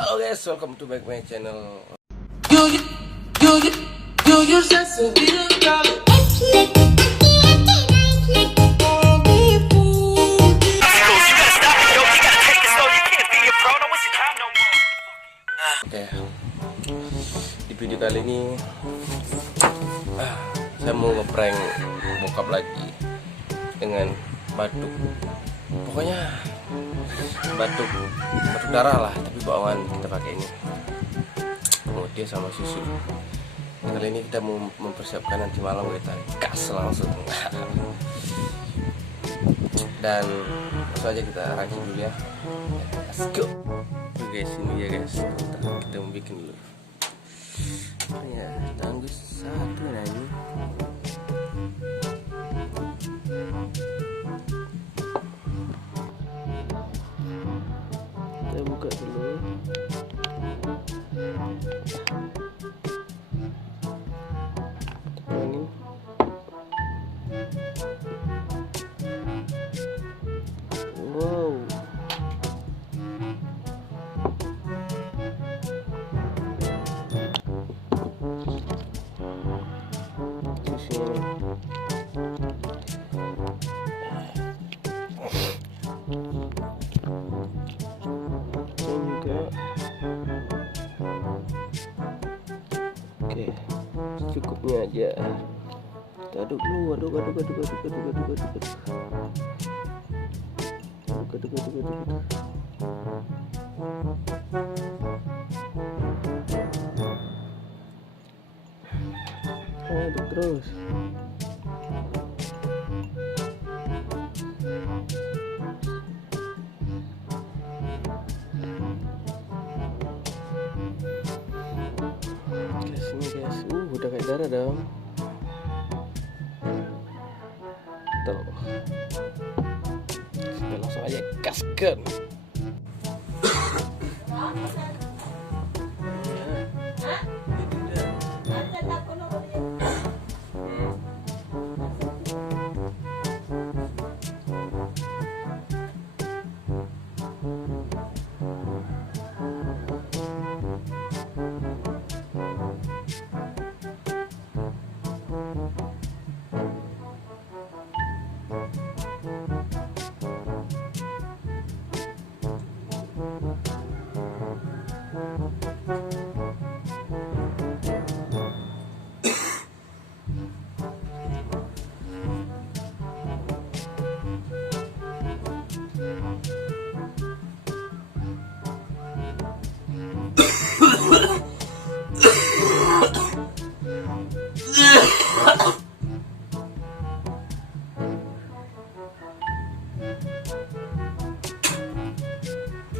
Halo guys, welcome to back my channel. Oke, di video kali ini saya mau ngeprank bokap lagi dengan batuk. Pokoknya batuk darah lah, tapi bawaan kita pakai ini kemudian sama susu. Kali ini kita mau mempersiapkan nanti malam kita gas langsung. Dan langsung aja kita racik dulu ya. Let's go. Guys, ini ya guys, kita mau bikin dulu ya, tangguh satu nanya. Kita buka dulu. Ini wow, oke, cukupnya aja. Kita aduk dulu, aduk. Aduk terus. Guys, udah kayak darah dong. Tuh. Kita langsung aja gaskan.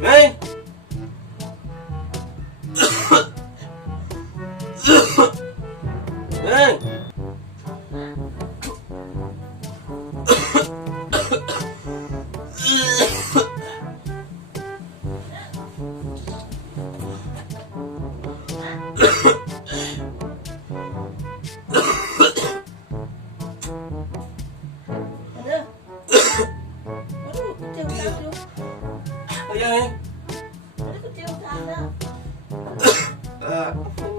Hey! Hey!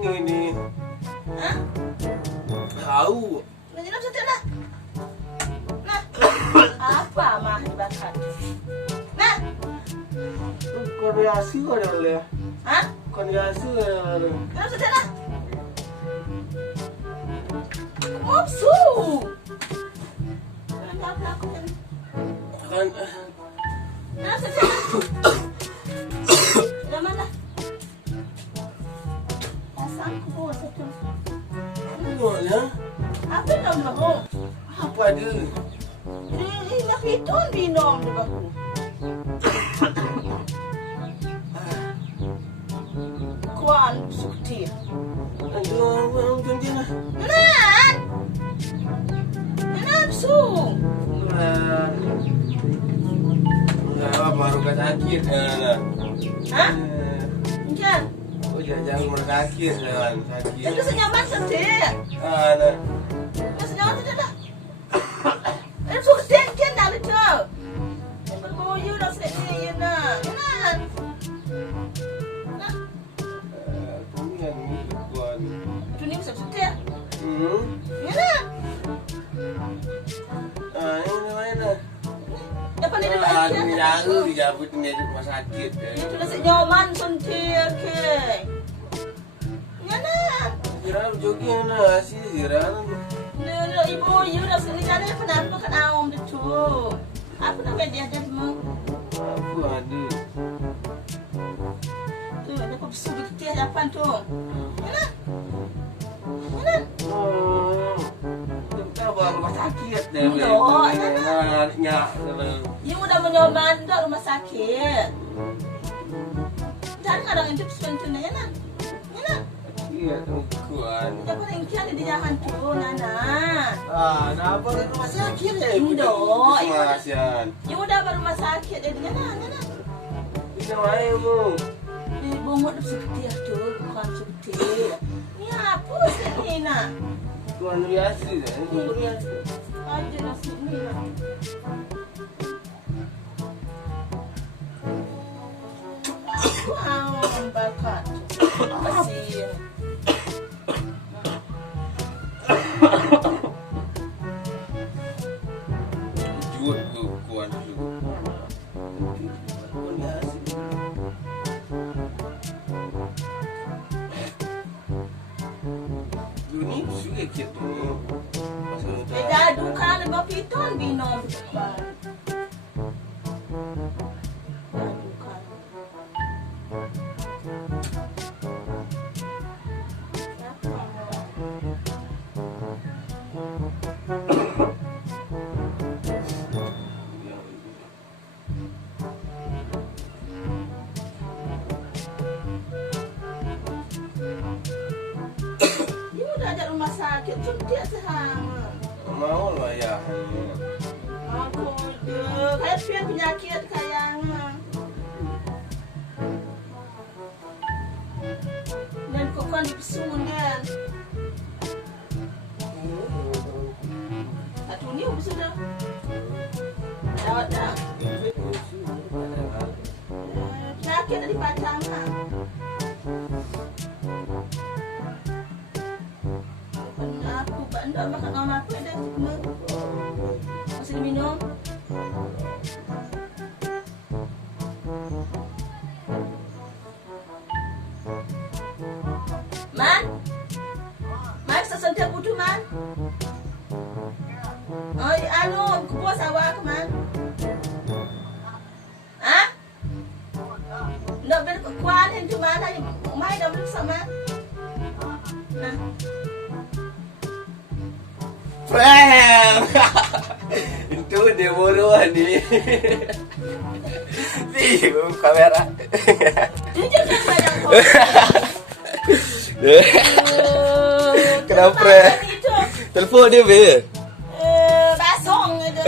Ini tahu. Apa mah dibakar? Nah, Koreasi ada ya? hah? Koreasi ada. Terus sudah lah. Mopsu. Kan Nah, sudah. Sudah mana? Pasangku satu. gimana? Apa nama ho? Apa dia? Ini nak itu minum di baku. Kuan suci. Aduh, orang janjian lah. Nan. Nafsu. Enggak, baru gak sakit. Hah? Jangan. Oh, jangan sakit, sakit. Itu senyaman sedih. Nah. Itu senyaman sedih dah. Itu sedih dah itu. Yang berboyu dah sedih nak. Nan. Nah. baru dijabutin dari rumah sakit. Itu nasi nyoman suntik ke. Nyana. Jiran jogging nasi jiran. Nero ibu you dah sini kan kenapa kan aum itu. Apa nama dia mau? Aku ada. Tuh, ada kopsu dikit apa tuh? Nyana. Nyana. Kita bawa rumah sakit deh. You udah menyoban ke rumah sakit. Jangan kadang itu sebenarnya Nyana. Nyana. Iya, kuan. Ya paling kian di jalan tuh, Nana. Kenapa ke rumah sakit ya? Indo, Kemasian. you udah ke rumah sakit ya, Nana, Nana. Bisa main mu. Di bungut seperti itu, bukan seperti. Ini apa sih ini, nak? Tuan Riasi deh. Tuan Riasi. Aja nasi ini, nak. Wow, bakat. Asin. Jual kuan dulu. Tuan Riasi. Ini juga gitu. Beda duka 5 piton binom depan. Duka. Dia udah ada rumah sakit, cuma dia sama. Mau lah ya. Aku udah kayak pian penyakit kayaknya. Dan kok kan dipesun kan. Satu ni sudah. Dah. Penyakit dari pacangan. Aku bandar makan nama aku ada semua. Masih diminum. Man, man sesentia butuh man. Oh, anu, kupuas awak man. Ah? Nak berkuan itu mana? Mai dah bersama. Nah. Prank! Itu dia bodohan ni. Nih, kamera. Jujur kan bayang kau. Kenapa? Telepon dia be. Basong aja.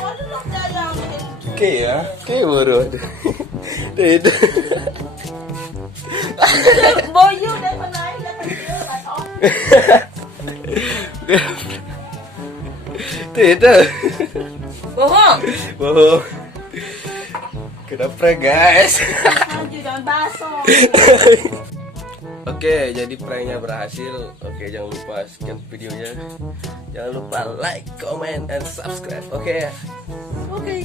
Kau dulu bayang. Okey ya. Okey bodoh. Itu. Boyu dah naik dah kerja basong. Itu. Bohong. Bohong. Kenapa guys? Aja jangan basong. Oke, jadi pranknya berhasil. Oke, jangan lupa sekian videonya. Jangan lupa like, comment, and subscribe. Oke. Oke.